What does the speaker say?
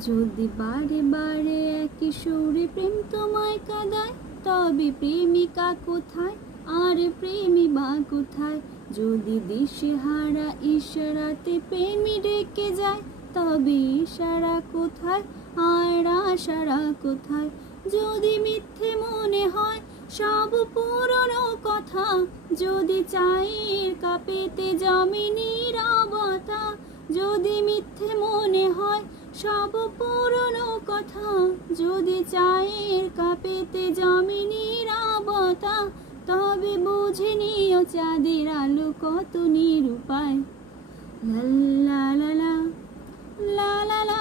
যদি বারে বারে একই সুরে প্রেম তোমায় কাঁদায়, তবে প্রেমিকা কোথায় আর প্রেমী বা কোথায়? যদি দিশেহারা ইশারাতে প্রেমী ডেকে যায়, তবে ইশারা কোথায় আর আশারা কোথায়? যদি মিথ্যে মনে হয় সব পুরনো কথা, যদি চায়ের কাপেতে জমে নীরবতা, যদি মিথ্যে মনে হয় সব পুরনো কথা, যদি চায়ের কাপেতে জমে নীরবতা, তবে বুঝে নিও চাঁদের আলো কত নিরূপায়। লা লা লা লা লা লা লা।